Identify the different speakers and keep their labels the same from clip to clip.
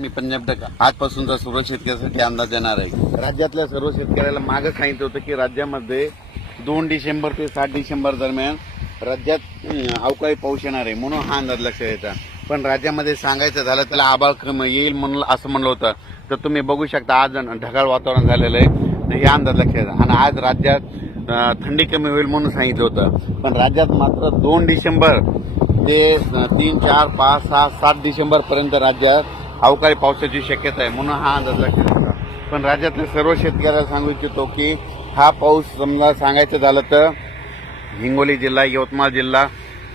Speaker 1: मी पंजाब टक्का आजपासूनचा सर्व शेतकऱ्यासाठी अंदाज देणार आहे राज्यातल्या सर्व शेतकऱ्याला मागं सांगितलं होतं की राज्यामध्ये दोन डिसेंबर ते सात डिसेंबर दरम्यान राज्यात अवकाळी पाऊस येणार आहे म्हणून हा अंदाज लक्षात येतात पण राज्यामध्ये सांगायचं झालं त्याला आबाळ येईल म्हणून असं म्हणलं होतं तर तुम्ही बघू शकता आज ढगाळ वातावरण झालेलं आहे हे अंदाज लक्षात आणि आज राज्यात थंडी कमी होईल म्हणून सांगितलं होतं पण राज्यात मात्र दोन डिसेंबर ते तीन चार पाच सहा सात डिसेंबरपर्यंत राज्यात अवकाळी पावसाची शक्यता आहे म्हणून हा अंदाज लक्षात पण राज्यातल्या सर्व शेतकऱ्याला सांगू इच्छितो की हा पाऊस समजा सांगायचं झालं तर हिंगोली जिल्हा यवतमाळ जिल्हा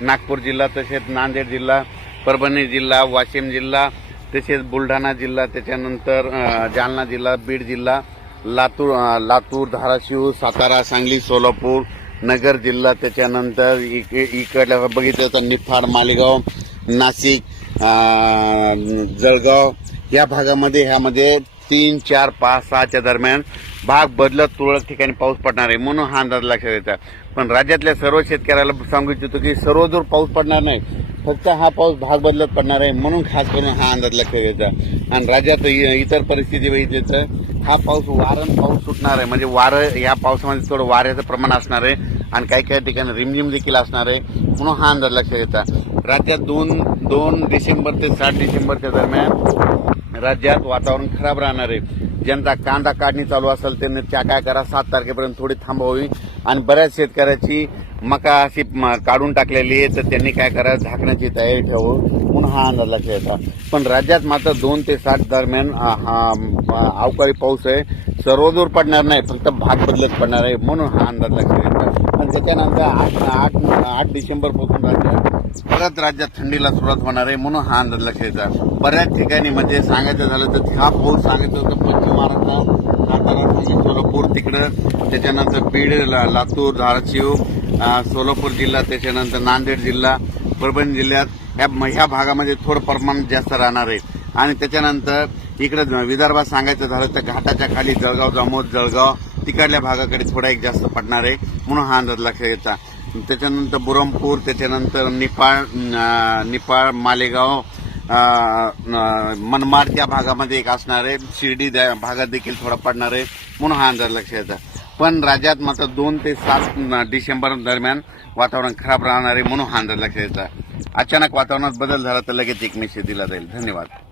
Speaker 1: नागपूर जिल्हा तसेच नांदेड जिल्हा परभणी जिल्हा वाशिम जिल्हा तसेच बुलढाणा जिल्हा त्याच्यानंतर जालना जिल्हा बीड जिल्हा लातूर लातूर धाराशिव सातारा सांगली सोलापूर नगर जिल्हा त्याच्यानंतर इक इकडल्या बघितलं तर निफाड मालेगाव नाशिक जळगाव या भागामध्ये ह्यामध्ये तीन चार पाच सहाच्या दरम्यान भाग बदलत तुरळक ठिकाणी पाऊस पडणार आहे म्हणून हा अंदाज लक्षात येतो पण राज्यातल्या सर्व शेतकऱ्याला सांगू इच्छितो की सर्वदूर पाऊस पडणार नाही फक्त हा पाऊस भाग बदलत पडणार आहे म्हणून खास करून हा अंदाज लक्षात येतो आणि राज्यात इतर परिस्थिती बघितली तर हा पाऊस वारं पाऊस सुटणार आहे म्हणजे वारं या पावसामध्ये थोडं वाऱ्याचं प्रमाण असणार आहे आणि काही काही ठिकाणी रिमझिम देखील असणार आहे म्हणून हा अंदाज लक्षात येतो राज्यात दोन दोन डिसेंबर ते सात डिसेंबरच्या दरम्यान राज्यात वातावरण खराब राहणार आहे ज्यांचा कांदा काढणी चालू असेल त्यांनी त्या काय करा सात तारखेपर्यंत थोडी थांबवावी आणि बऱ्याच शेतकऱ्याची मका अशी काढून टाकलेली आहे तर त्यांनी काय करा झाकण्याची तयारी ठेवू म्हणून हा अंदाज लक्ष येतात पण राज्यात मात्र दोन ते सात दरम्यान हा अवकाळी पाऊस आहे सर्वदूर पडणार नाही फक्त भाग बदलत पडणार आहे म्हणून हा अंदाज लक्ष येतात आणि त्याच्यानंतर आठ आठ आठ डिसेंबरपासून राज्यात परत राज्यात थंडीला सुरुवात होणार आहे म्हणून हा अंदाज लक्षात बऱ्याच ठिकाणी म्हणजे सांगायचं झालं तर हा पाऊस सांगायचं होतं पश्चिम महाराष्ट्रात सोलापूर तिकडं त्याच्यानंतर बीड लातूर धाराशिव सोलापूर जिल्हा त्याच्यानंतर नांदेड जिल्हा परभणी जिल्ह्यात ह्या ह्या भागामध्ये थोडं प्रमाण जास्त राहणार आहे आणि त्याच्यानंतर इकडं विदर्भात सांगायचं झालं तर घाटाच्या खाली जळगाव जामोद जळगाव तिकडल्या भागाकडे थोडा एक जास्त पडणार आहे म्हणून हा अंदाज लक्षात येतात त्याच्यानंतर बुरमपूर त्याच्यानंतर निपाळ निपाळ मालेगाव मनमाड त्या भागामध्ये एक असणार आहे शिर्डी भागात देखील थोडा पडणार आहे म्हणून हा अंदाज लक्षात पण राज्यात मात्र दोन ते सात डिसेंबर दरम्यान वातावरण खराब राहणार आहे म्हणून हा अंदाज लक्षात अचानक वातावरणात बदल झाला तर लगेच एक मेसेज दिला जाईल धन्यवाद